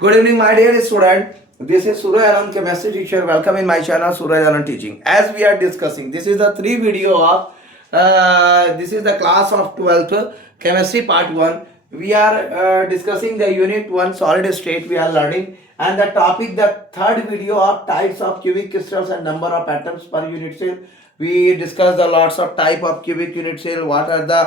Good evening, my dear student. This is Suraj Anand, chemistry teacher. Welcome in my channel, Suraj Anand Teaching. As we are discussing, this is the three video of this is the class of 12th chemistry part 1. We are discussing the unit 1 solid state. We are learning and the topic, the third video of types of cubic crystals and number of atoms per unit cell. We discussed the lots of type of cubic unit cell. What are the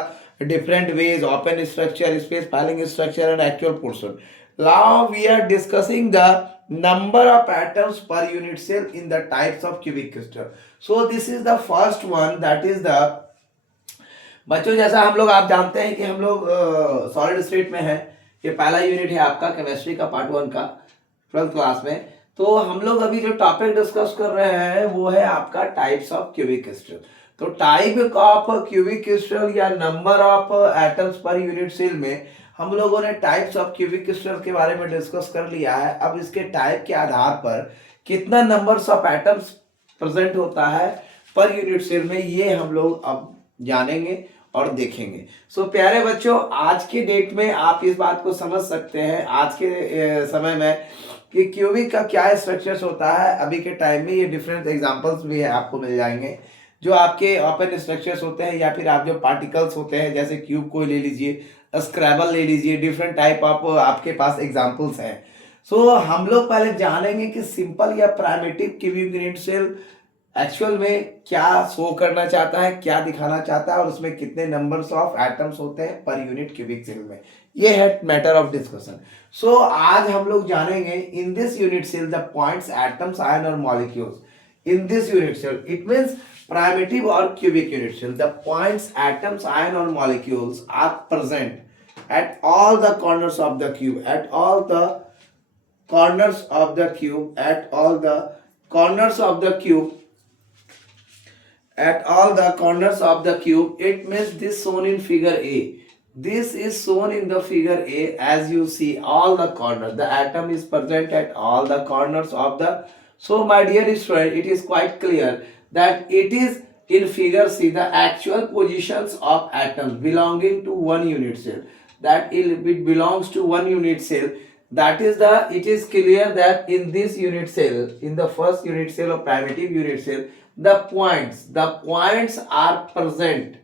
different ways: open structure, space filling structure, and actual portion. Now we are discussing the number of atoms per unit cell in the types of cubic crystal. So this is the first one, that is the बच्चों, जैसा हम लोग आप जानते हैं कि हम लोग सॉलिड स्टेट में है। ये पहला यूनिट है आपका केमिस्ट्री का पार्ट 1 का 12th क्लास में। तो हम लोग अभी जो टॉपिक डिस्कस कर रहे हैं वो है आपका टाइप्स ऑफ क्यूबिक क्रिस्टल। तो टाइप ऑफ क्यूबिक क्रिस्टल या number of atoms per unit cell में हम लोगों ने टाइप्स ऑफ क्यूबिक क्रिस्टल के बारे में डिस्कस कर लिया है। अब इसके टाइप के आधार पर कितना नंबर्स ऑफ एटम्स प्रेजेंट होता है पर यूनिट सेल में, ये हम लोग अब जानेंगे और देखेंगे। सो प्यारे बच्चों, आज के डेट में आप इस बात को समझ सकते हैं आज के समय में कि क्यूबिक का क्या स्ट्रक्चर्स होता है। अभी के टाइम में ये डिफरेंट एग्जांपल्स भी है, आपको मिल जाएंगे जो आपके ओपन स्ट्रक्चर्स होते हैं या फिर आप जो पार्टिकल्स होते हैं, जैसे क्यूब को ले लीजिए, स्क्रैबल ले लीजिए, डिफरेंट टाइप ऑफ आपके पास एग्जांपल्स हैं। सो हम लोग पहले जानेंगे कि सिंपल या primitive cubic unit cell actual में क्या शो करना चाहता है, क्या दिखाना चाहता है और उसमें कितने नंबर्स ऑफ एटम्स होते हैं पर यूनिट क्यूबिक सेल में। ये है मैटर ऑफ डिस्कशन। सो आज हम लोग जानेंगे in this unit cell the points, atoms, ion और molecules in this unit cell. It means primitive or cubic unit cell, the points, atoms, ion or molecules are present at all the corners of the cube, at all the corners of the cube, at all the corners of the cube, at all the corners of the cube. It means this shown in figure A. This is shown in the figure A. As you see, all the corners, the atom is present at all the corners of the. So my dear student, it is quite clear that it is in figure C the actual positions of atoms belonging to one unit cell, that it belongs to one unit cell. That is the, it is clear that in this unit cell, in the first unit cell or primitive unit cell, the points are present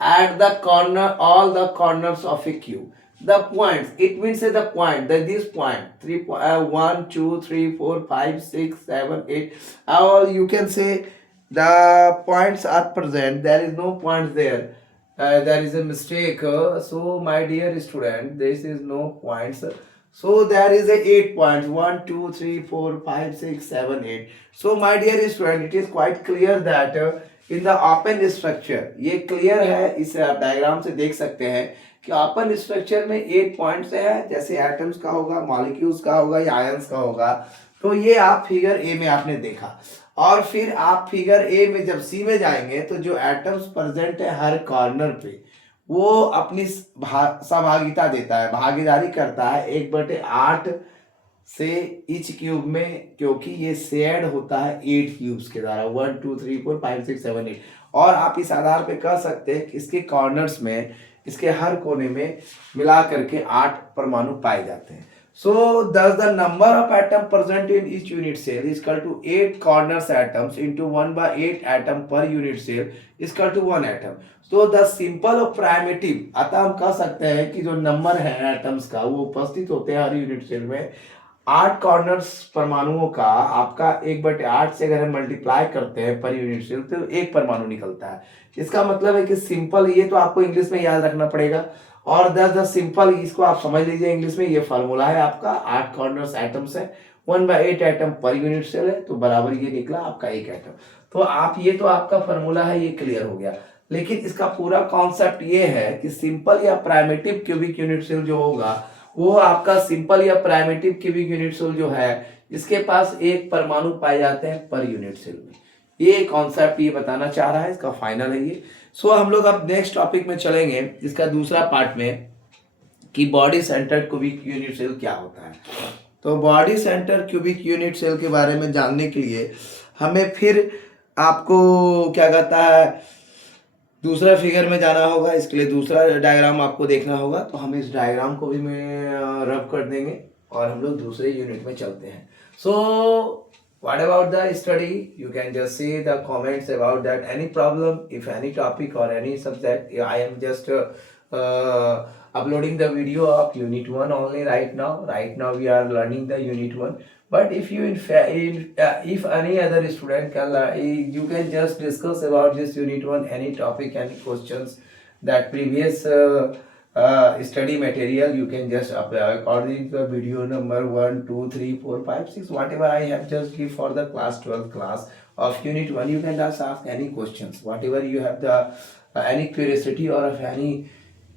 at the corner, all the corners of a cube. The points, it means the point, that this point 1 2 3 4 5 6 7 8, all you can say the points are present. There is no points there. There is a mistake. So my dear student, this is no points. So there is a 8 points, 1 2 3 4 5 6 7 8. So my dear student, it is quite clear that in the open structure, ये clear है, इस diagram से देख सकते हैं कि open structure में 8 points है, जैसे एटम्स का होगा, मॉलिक्यूल्स का होगा या आयंस का होगा। तो ये आप फिगर ए में आपने देखा, और फिर आप फिगर ए में जब सी में जाएंगे तो जो एटम्स प्रेजेंट है हर कॉर्नर पे, वो अपनी सहभागिता देता है, भागीदारी करता है 1/8 से इच क्यूब में, क्योंकि ये शेयर्ड होता है 8 क्यूब्स के द्वारा, 1 2 3 4 5 6 7 8। और आप इस आधार पे कह सकते हैं कि इसके कॉर्नर्स में, इसके हर कोने में मिला करके 8 परमाणु पाए जाते हैं। So thus the number of atom present in each unit cell is equal to 8 corners atoms into 1/8 atom per unit cell is equal to 1 atom. So the simple और primitive, अतः हम कह सकते हैं कि जो नंबर है एटम्स का वो उपस्थित होते हैं हर यूनिट सेल में। 8 कॉर्नर्स परमाणुओं का आपका 1/8 से अगर हम मल्टीप्लाई करते हैं पर यूनिट सेल तो 1 परमाणु निकलता है। इसका मतलब है कि सिंपल, ये तो आपको इंग्लिश में याद रखना पड़ेगा, और द सिंपल इसको आप समझ लीजिए इंग्लिश में। ये फार्मूला है आपका, 8 कॉर्नर्स एटम्स है, 1/8 एटम पर यूनिट सेल है, तो बराबर ये निकला आपका 1 एटम। तो आप, ये तो आपका फार्मूला है, ये क्लियर हो गया। लेकिन इसका पूरा कॉन्सेप्ट ये है कि सिंपल या प्राइमिटिव क्यूबिक यूनिट सेल जो होगा वो आपका सिंपल या प्राइमिटिव क्यूबिक यूनिट सेल जो है, इसके पास 1 परमाणु पाए जाते हैं पर यूनिट सेल में। ये कॉन्सेप्ट ये बताना चाह रहा है, इसका फाइनल है ये। सो हम लोग अब नेक्स्ट टॉपिक में चलेंगे, इसका दूसरा पार्ट में, कि body center cubic unit cell क्या होता है। तो body center cubic unit cell के बारे में जानने के लिए हमें फिर आपको क्या कहता है, दूसरा फिगर में जाना होगा। इसके लिए दूसरा डायग्राम आपको देखना होगा, तो हम इस डायग्राम को भी मैं रब कर देंगे। और हम लोग दूसरे यूनिट में चलते हैं. सो what about the study? You can just say the comments about that. Any problem, if any topic or any subject, I am just uploading the video of unit 1 only right now. Right now we are learning the unit 1. But if you if any other student can you can just discuss about this unit 1, any topic, any questions that previous study material, you can just apply according to the video number 1, 2, 3, 4, 5, 6, whatever I have just give for the class 12 class of unit 1. You can just ask any questions, whatever you have the any curiosity or if any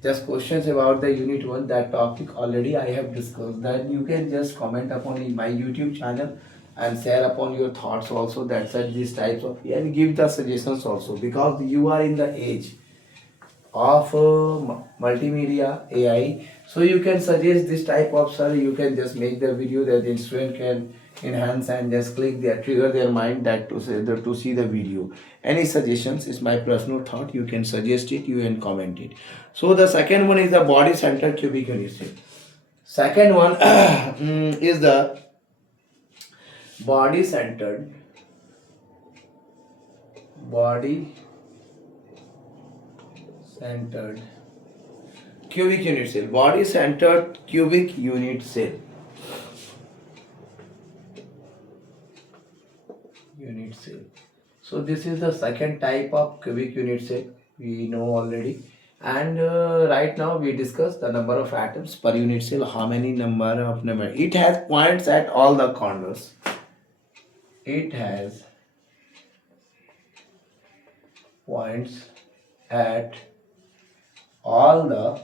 just questions about the unit 1, that topic already I have discussed, that you can just comment upon in my YouTube channel and share upon your thoughts also, that such these types of, and give the suggestions also, because you are in the age of multimedia AI. So you can suggest this type of, sir, you can just make the video that the student can enhance and just click their trigger their mind that to see the video. Any suggestions is my personal thought, you can suggest it, you can comment it. So the second one is the body center cubic unit cell. Second one is the body centered cubic unit cell. Body centered cubic unit cell. So this is the second type of cubic unit cell, we know already. And right now we discuss the number of atoms per unit cell, how many number. It has points at all the corners. It has points at all the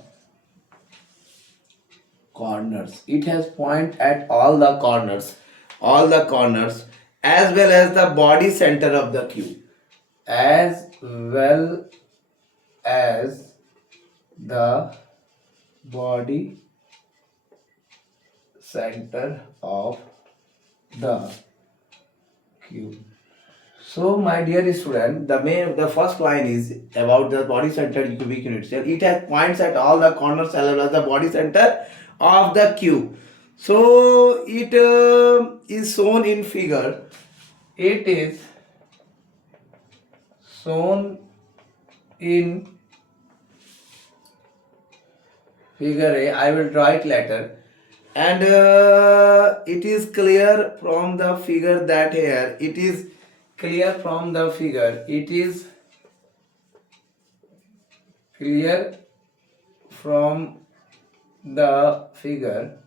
corners. It has point at all the corners, as well as the body center of the cube, as well as the body center of the cube. So my dear student, the first line is about the body center cubic unit cell. It has points at all the corners as well as the body center of the cube. So it is shown in figure. It is shown in figure A. I will draw it later. And it is clear from the figure that here, it is clear from the figure, it is clear from the figure,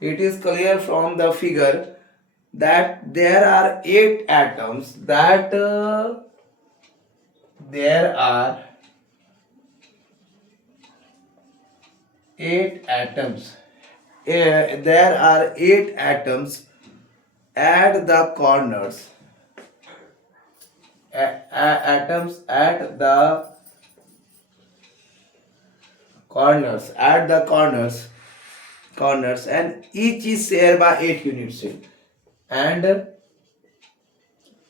it is clear from the figure that there are 8 atoms, that there are 8 atoms. There are 8 atoms at the corners. Atoms at the corners, and each is shared by 8 unit cell, and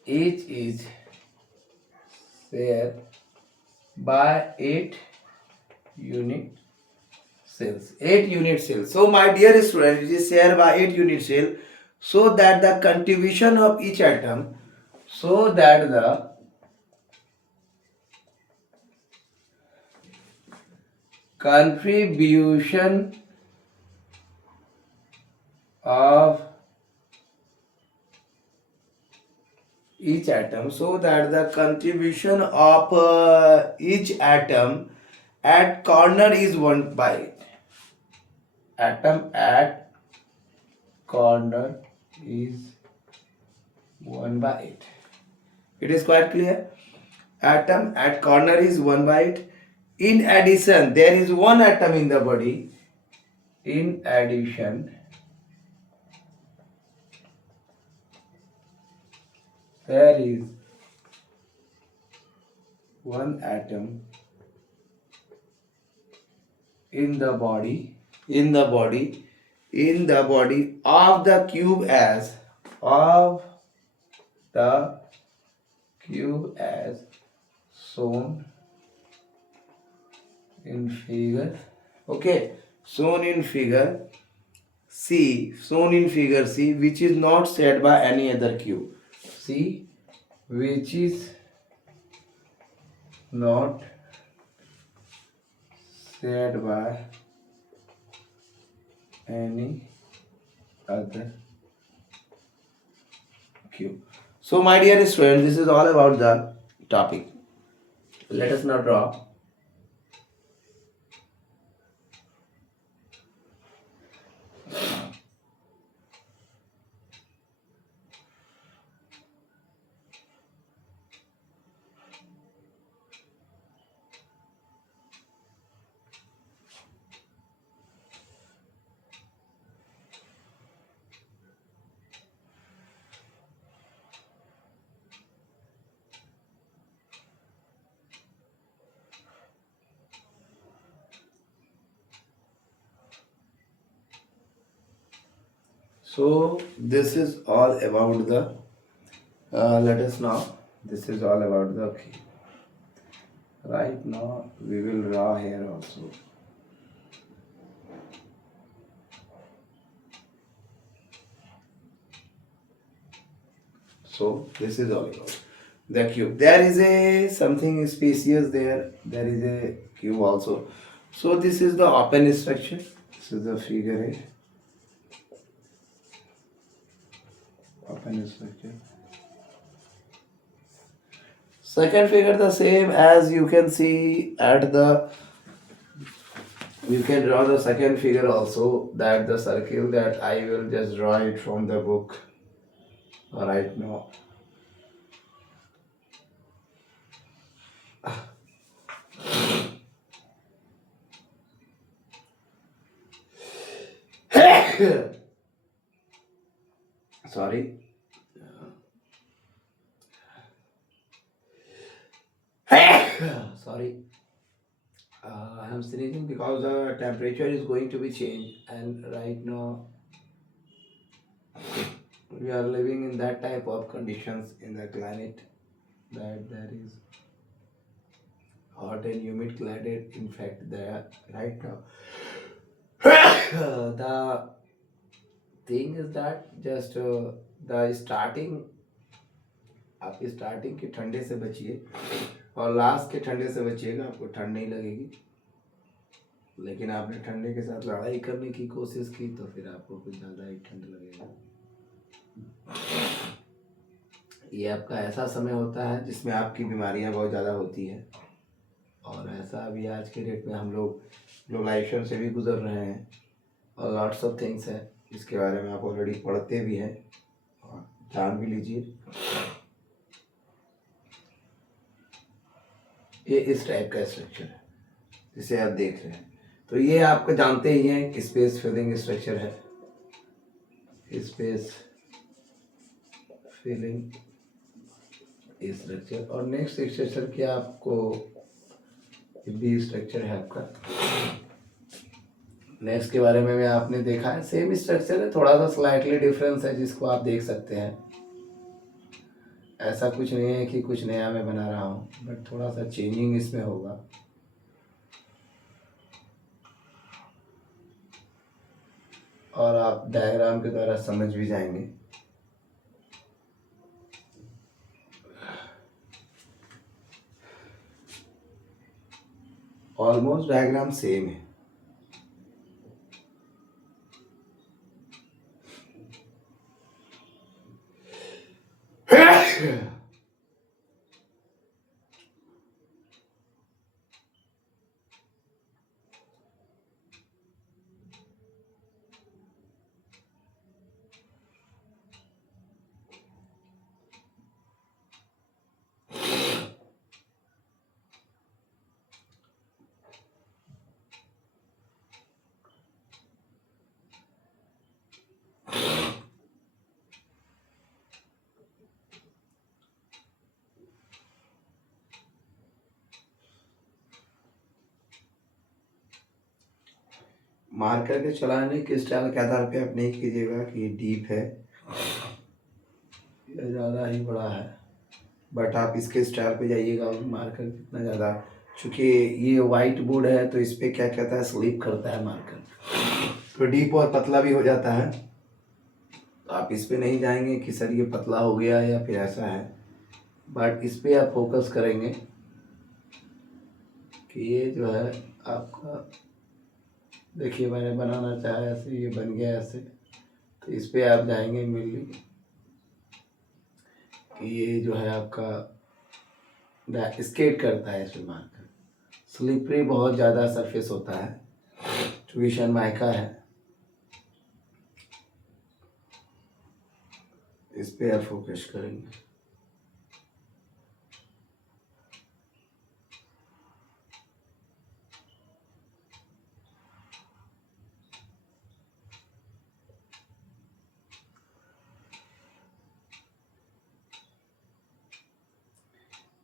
each is shared by 8 unit cells. 8 unit cells. So my dear student, it is shared by 8 unit cell, so that the contribution of each atom, so that the contribution of each atom, so that the contribution of each atom at corner is 1 by 8. Atom at corner is 1 by 8. It is quite clear. Atom at corner is 1 by 8. In addition, there is one atom in the body. In addition, there is one atom in the body of the cube, as shown in figure. Okay, shown in figure C shown in figure C, which is not shared by any other cube. C which is not shared by any other cube. So my dear students, this is all about the topic. Let us now draw. So this is all about the let us now, this is all about the cube. Right now we will draw here also. So this is all about the cube. There is a something spacious there. There is a cube also. So this is the open structure. This is the figure A. Open structure. Second figure the same as you can see at the. You can draw the second figure also, that the circle that I will just draw it from the book right now. Sorry. Sorry. I am sneezing because the temperature is going to be changed, and right now we are living in that type of conditions in the climate, that there is hot and humid climate. In fact, there right now the thing is that just the starting, आप starting के ठंडे से बचिए और last के ठंडे से बचिएगा, आपको ठंड नहीं लगेगी। लेकिन आपने ठंडे के साथ लड़ाई करने की कोशिश की तो फिर आपको कुछ ज़्यादा ही ठंड लगेगा। ये आपका ऐसा समय होता है जिसमें आपकी बीमारियां बहुत ज़्यादा होती हैं, और ऐसा अभी आज के डेट में हम लोग ग्लोबलाइजेशन से भी गुजर रहे हैं, और लॉट्स ऑफ थिंग्स हैं जिसके बारे में आप ऑलरेडी पढ़ते भी हैं और जान भी लीजिए। ये इस टाइप का स्ट्रक्चर है जिसे आप देख रहे हैं, तो ये आपको जानते ही हैं कि स्पेस फिलिंग स्ट्रक्चर है, स्पेस फिलिंग स्ट्रक्चर। और नेक्स्ट स्ट्रक्चर क्या आपको भी स्ट्रक्चर है आपका, नेक्स्ट के बारे में भी आपने देखा है, सेम स्ट्रक्चर है, थोड़ा सा स्लाइटली डिफरेंस है जिसको आप देख सकते हैं। ऐसा कुछ नहीं है कि कुछ नया मैं बना रहा हूँ, बट थोड़ा सा चेंजिंग इसमें होगा। और आप डायग्राम के द्वारा समझ भी जाएंगे। ऑलमोस्ट डायग्राम सेम है। मार्कर के चलाने के स्टाइल के आधार पे आप नहीं कीजिएगा कि ये डीप है या ज़्यादा ही बड़ा है, बट आप इसके स्टाइल पे जाइएगा। मार्कर कितना ज़्यादा, चूँकि ये वाइट बोर्ड है तो इस पर क्या कहता है, स्लिप करता है मार्कर, तो डीप और पतला भी हो जाता है। तो आप इस पे नहीं जाएंगे कि सर ये पतला हो गया या फिर ऐसा है, बट इस पे आप फोकस करेंगे कि ये जो है आपका, देखिए मैंने बनाना चाहा ऐसे, ये बन गया ऐसे, तो इस पे आप जाएंगे मिली कि ये जो है आपका स्केट करता है, इसमें मार्कर स्लिपरी बहुत ज़्यादा सरफेस होता है, ट्यूशन माइका है, इस पे आप फोकस करेंगे।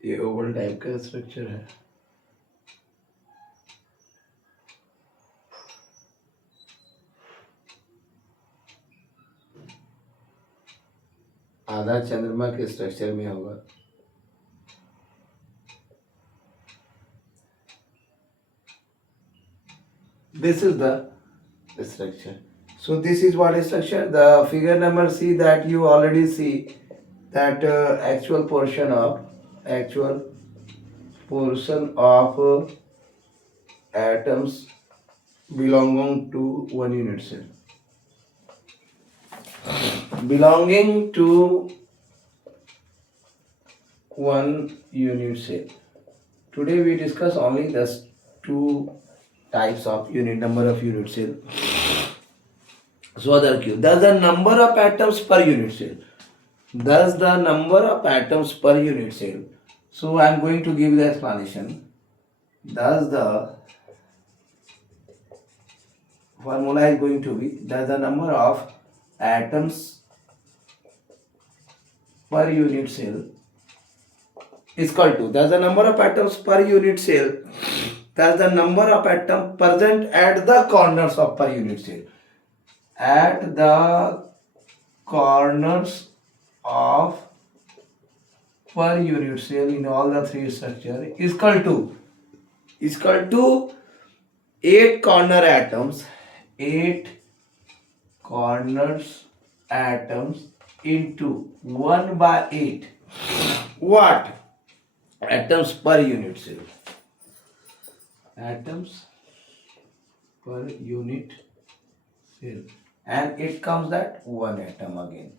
ये ओवल टाइप का स्ट्रक्चर है। आधा चंद्रमा के स्ट्रक्चर में होगा। This is the structure. So this is what is structure. The figure number C that you already see that actual portion of atoms belonging to one unit cell. Belonging to one unit cell. Today we discuss only the two types of unit, number of unit cell. So other cube. Thus the number of atoms per unit cell. Thus the number of atoms per unit cell. So I am going to give the explanation. Thus the formula is going to be, thus the number of atoms per unit cell is equal to, thus the number of atoms per unit cell, thus the number of atoms present at the corners of per unit cell. At the corners of per unit cell in all the three structure is equal to 8 corner atoms, 8 corners atoms into 1 by 8 what? Atoms per unit cell. Atoms per unit cell. And it comes that 1 atom again.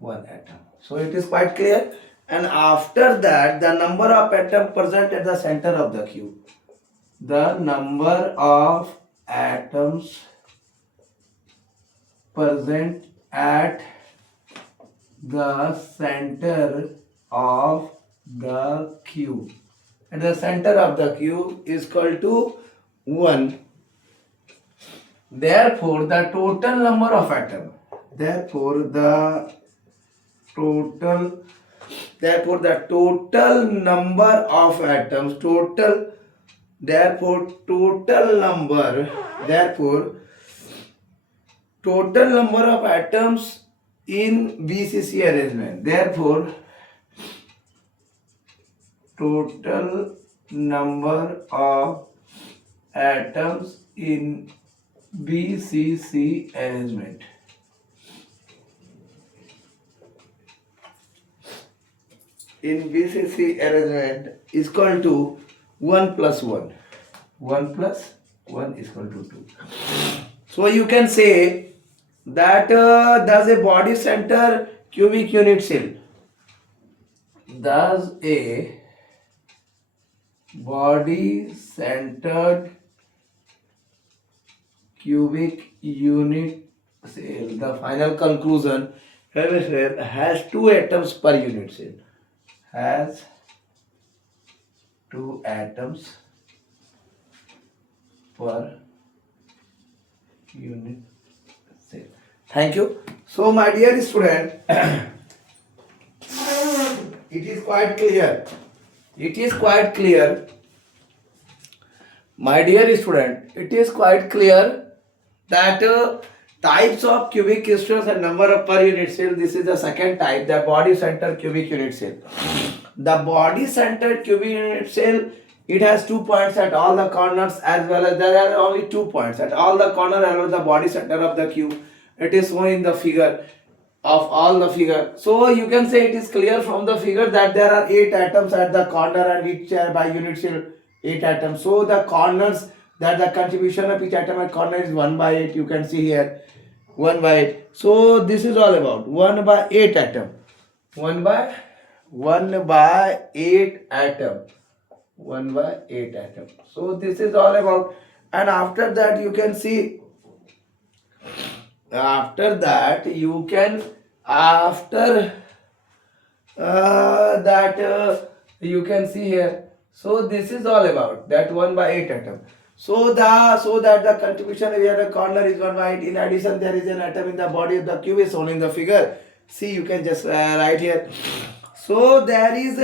1 atom. So it is quite clear. And after that, the number of atoms present at the center of the cube. The number of atoms present at the center of the cube. At the center of the cube is equal to 1. Therefore, the total number of atoms. Therefore, the total number of atoms. Total number of atoms in BCC arrangement. Therefore, total number of atoms in BCC arrangement is equal to 1 plus 1. 1 plus 1 is equal to 2. So you can say that thus a body center cubic unit cell. Thus a body centered cubic unit cell. The final conclusion has 2 atoms per unit cell. Has 2 atoms per unit cell. Thank you. So my dear student, it is quite clear. My dear student, it is quite clear that types of cubic crystals and number of per unit cell. This is the second type, the body center cubic unit cell. The body centered cubic unit cell It has 2 points at all the corners, as well as there are only 2 points at all the corner around the body center of the cube. It is shown in the figure of all the figure. So you can say it is clear from the figure that there are 8 atoms at the corner and each by unit cell 8 atoms. So the corners, that the contribution of each atom at corner is 1 by 8. You can see here 1 by 8. So this is all about 1 by 8 atom. 1 by 8 atom. 1 by 8 atom. So this is all about. And after that you can see, after that you can you can see here. So this is all about that 1 by 8 atom. So that the contribution area of the corner is 1 by 8. In addition, there is an atom in the body of the cube is shown in the figure. See, you can just write here. So there is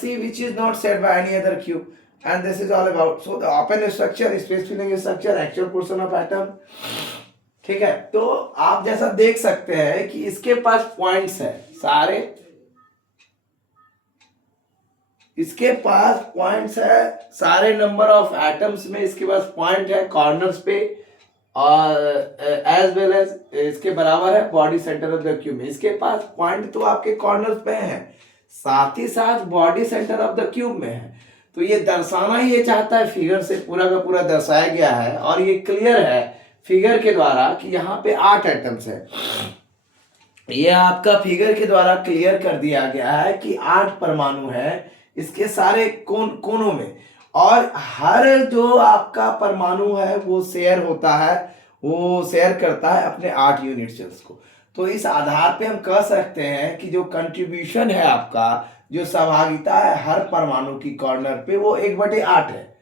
C which is not set by any other cube, and this is all about. So the open structure, space filling structure, actual portion of atom. ठीक है, तो आप जैसा देख सकते हैं कि इसके पास पॉइंट्स है सारे, इसके पास पॉइंट्स है सारे नंबर ऑफ एटम्स में, इसके पास पॉइंट है कॉर्नर्स पे, और एज वेल एज इसके बराबर है body centre of the cube में. इसके पास पॉइंट तो आपके कॉर्नर्स पे है, साथ ही साथ body centre of the cube में है. तो ये दर्शाना ही ये चाहता है, फिगर से पूरा का पूरा दर्शाया गया है, और ये क्लियर है फिगर के द्वारा कि यहाँ पे 8 एटम्स है. ये आपका फिगर के द्वारा क्लियर कर दिया गया है कि 8 परमाणु है इसके सारे कोनों में, और हर जो आपका परमाणु है वो शेयर होता है, वो शेयर करता है अपने 8 यूनिट सेल्स को. तो इस आधार पे हम कह सकते हैं कि जो कंट्रीब्यूशन है आपका, जो सहभागिता है हर परमाणु की कॉर्नर पे, वो 1/8 है.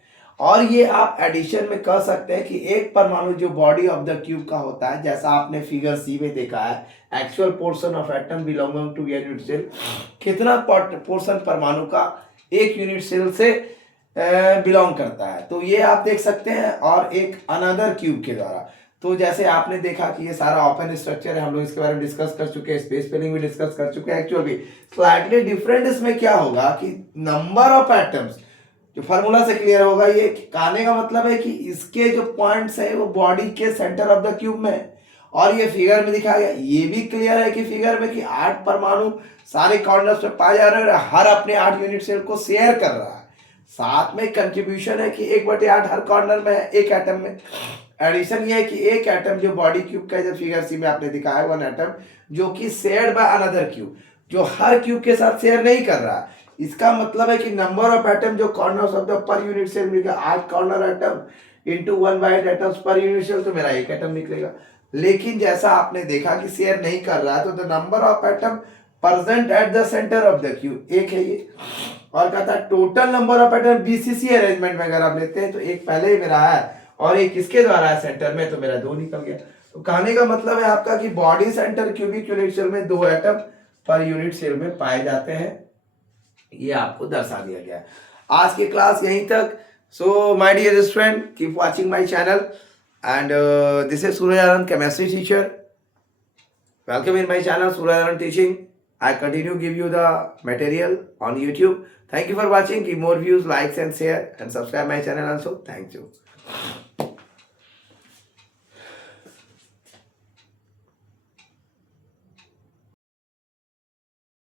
और ये आप एडिशन में कह सकते हैं कि एक परमाणु जो बॉडी ऑफ द क्यूब का होता है, जैसा आपने फिगर सी में देखा है, actual portion of atom belonging to unit cell, कितना पोर्शन परमाणु का एक यूनिट सेल से बिलोंग करता है. तो ये आप देख सकते हैं. और एक अनदर क्यूब के द्वारा, तो जैसे आपने देखा कि ये सारा ओपन स्ट्रक्चर है, हम लोग इसके बारे में डिस्कस कर चुके हैं, स्पेस फिलिंग भी डिस्कस कर चुके हैं. एक्चुअली स्लाइटली डिफरेंट इसमें क्या होगा कि नंबर ऑफ एटम्स जो फार्मूला से क्लियर होगा. ये कहने का मतलब है कि इसके जो पॉइंट्स है वो बॉडी के सेंटर ऑफ द क्यूब में है, और ये फिगर में दिखाया गया. ये भी क्लियर है कि फिगर में कि 8 परमाणु सारे कॉर्नर्स में पाए जा रहे हैं, हर अपने 8 यूनिट सेल को शेयर कर रहा है. साथ में कंट्रीब्यूशन है कि 1/8 हर कॉर्नर में है एक एटम में. एडिशन ये है कि एक एटम जो बॉडी क्यूब का, जो फिगर सी में आपने दिखाया है, 1 एटम जो कि शेयर्ड बाय अनदर क्यूब, जो हर क्यूब के साथ शेयर नहीं कर रहा. इसका मतलब है कि नंबर ऑफ एटम जो corners of the per unit cell मिलेगा, 8 corner atom into 1/8 atoms per unit cell, तो मेरा एक एटम निकलेगा. लेकिन जैसा आपने देखा कि शेयर नहीं कर रहा है, तो the number of atom present at the centre of the cube एक है ये. और कहता है total number of atom BCC arrangement में अगर आप लेते हैं तो एक पहले ही मेरा है और एक इसके द्वारा है सेंटर में, तो मेरा 2 निकल गया. तो कहने का मतलब है आपका कि body center cubic unit cell में 2 एटम पर यूनिट सेल में पाए जाते हैं. ये आपको दर्शा दिया गया. आज की क्लास यहीं तक. So my dear student, keep watching my channel, and this is Suraj Anand, chemistry teacher. Welcome in my channel Suraj Anand Teaching. I continue give you the material on YouTube. Thank you for watching. Give more views, likes and share, and subscribe my channel also. Thank you.